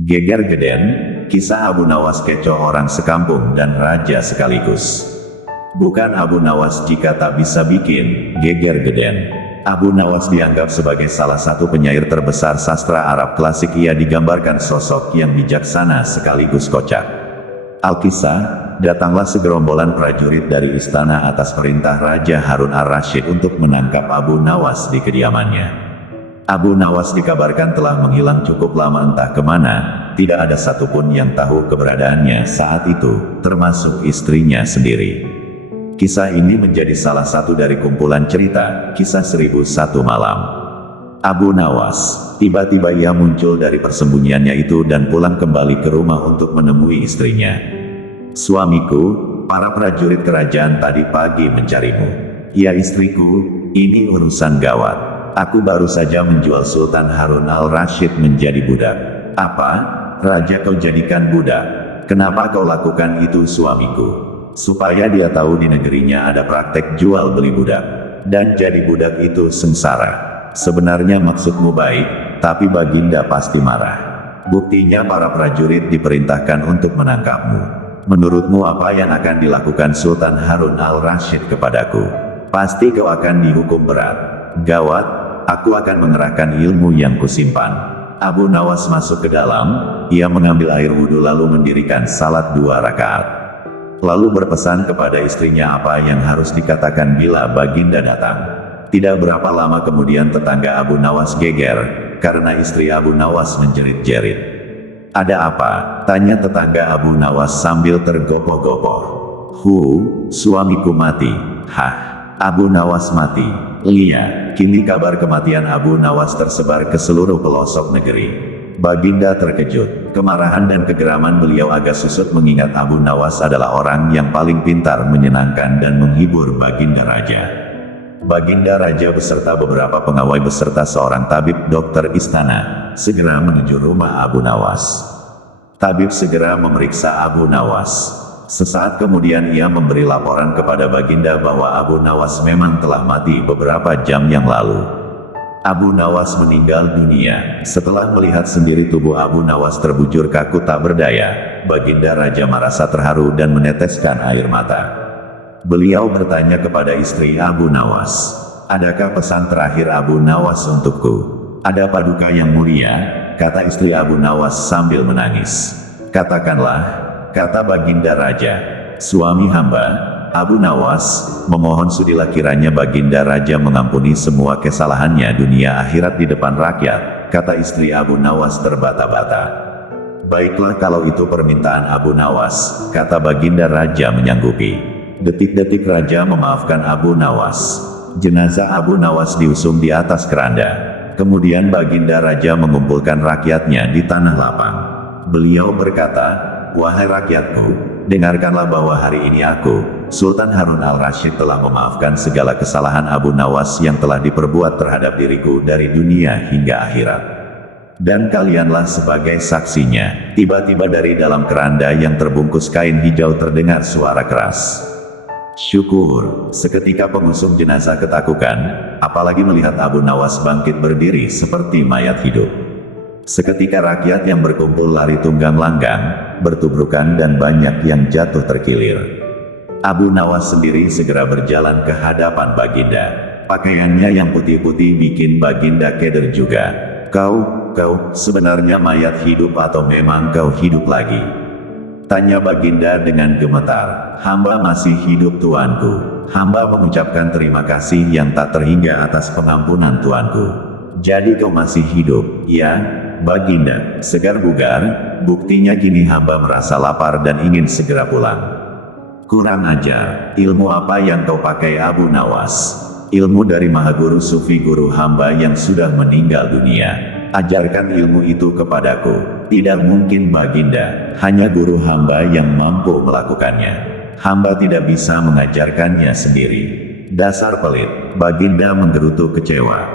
Geger Geden, kisah Abu Nawas kecoh orang sekampung dan raja sekaligus. Bukan Abu Nawas jika tak bisa bikin geger Geden. Abu Nawas dianggap sebagai salah satu penyair terbesar sastra Arab klasik. Ia digambarkan sosok yang bijaksana sekaligus kocak. Alkisah, datanglah segerombolan prajurit dari istana atas perintah Raja Harun ar-Rasyid untuk menangkap Abu Nawas di kediamannya. Abu Nawas dikabarkan telah menghilang cukup lama entah kemana, tidak ada satupun yang tahu keberadaannya saat itu, termasuk istrinya sendiri. Kisah ini menjadi salah satu dari kumpulan cerita, Kisah 1001 Malam. Abu Nawas, tiba-tiba ia muncul dari persembunyiannya itu dan pulang kembali ke rumah untuk menemui istrinya. "Suamiku, para prajurit kerajaan tadi pagi mencarimu." "Ya istriku, ini urusan gawat. Aku baru saja menjual Sultan Harun al-Rasyid menjadi budak." "Apa? Raja kau jadikan budak? Kenapa kau lakukan itu suamiku?" "Supaya dia tahu di negerinya ada praktek jual beli budak. Dan jadi budak itu sengsara. Sebenarnya maksudmu baik, tapi Baginda pasti marah. Buktinya para prajurit diperintahkan untuk menangkapmu. Menurutmu apa yang akan dilakukan Sultan Harun al-Rasyid kepadaku? Pasti kau akan dihukum berat. Gawat, aku akan mengerahkan ilmu yang kusimpan." Abu Nawas masuk ke dalam, ia mengambil air wudhu lalu mendirikan salat 2 rakaat. Lalu berpesan kepada istrinya apa yang harus dikatakan bila Baginda datang. Tidak berapa lama kemudian tetangga Abu Nawas geger, karena istri Abu Nawas menjerit-jerit. "Ada apa?" tanya tetangga Abu Nawas sambil tergopoh-gopoh. Suamiku mati." "Hah? Abu Nawas mati?" "Iya, kini kabar kematian Abu Nawas tersebar ke seluruh pelosok negeri." Baginda terkejut. Kemarahan dan kegeraman beliau agak susut mengingat Abu Nawas adalah orang yang paling pintar menyenangkan dan menghibur Baginda Raja. Baginda Raja beserta beberapa pengawai beserta seorang tabib dokter istana, segera menuju rumah Abu Nawas. Tabib segera memeriksa Abu Nawas. Sesaat kemudian ia memberi laporan kepada Baginda bahwa Abu Nawas memang telah mati beberapa jam yang lalu. Abu Nawas meninggal dunia. Setelah melihat sendiri tubuh Abu Nawas terbujur kaku tak berdaya, Baginda Raja merasa terharu dan meneteskan air mata. Beliau bertanya kepada istri Abu Nawas, "Adakah pesan terakhir Abu Nawas untukku?" "Ada paduka yang mulia," kata istri Abu Nawas sambil menangis. "Katakanlah," kata Baginda Raja. "Suami hamba, Abu Nawas, memohon sudilah kiranya Baginda Raja mengampuni semua kesalahannya dunia akhirat di depan rakyat," kata istri Abu Nawas terbata-bata. "Baiklah kalau itu permintaan Abu Nawas," kata Baginda Raja menyanggupi. Detik-detik Raja memaafkan Abu Nawas. Jenazah Abu Nawas diusung di atas keranda. Kemudian Baginda Raja mengumpulkan rakyatnya di tanah lapang. Beliau berkata, "Wahai rakyatku, dengarkanlah bahwa hari ini aku, Sultan Harun al-Rasyid, telah memaafkan segala kesalahan Abu Nawas yang telah diperbuat terhadap diriku dari dunia hingga akhirat. Dan kalianlah sebagai saksinya." Tiba-tiba dari dalam keranda yang terbungkus kain hijau terdengar suara keras. "Syukur." Seketika pengusung jenazah ketakutan, apalagi melihat Abu Nawas bangkit berdiri seperti mayat hidup. Seketika rakyat yang berkumpul lari tunggang langgang, bertubrukan dan banyak yang jatuh terkilir. Abu Nawas sendiri segera berjalan ke hadapan Baginda. Pakaiannya yang putih-putih bikin Baginda keder juga. Kau sebenarnya mayat hidup atau memang kau hidup lagi?" tanya Baginda dengan gemetar. "Hamba masih hidup tuanku. Hamba mengucapkan terima kasih yang tak terhingga atas pengampunan tuanku." "Jadi kau masih hidup?" "Ya, Baginda." "Segar bugar, buktinya kini hamba merasa lapar dan ingin segera pulang." "Kurang ajar, ilmu apa yang kau pakai Abu Nawas?" "Ilmu dari Mahaguru Sufi guru hamba yang sudah meninggal dunia. Ajarkan ilmu itu kepadaku." "Tidak mungkin Baginda, hanya guru hamba yang mampu melakukannya. Hamba tidak bisa mengajarkannya sendiri." "Dasar pelit." Baginda menggerutu kecewa.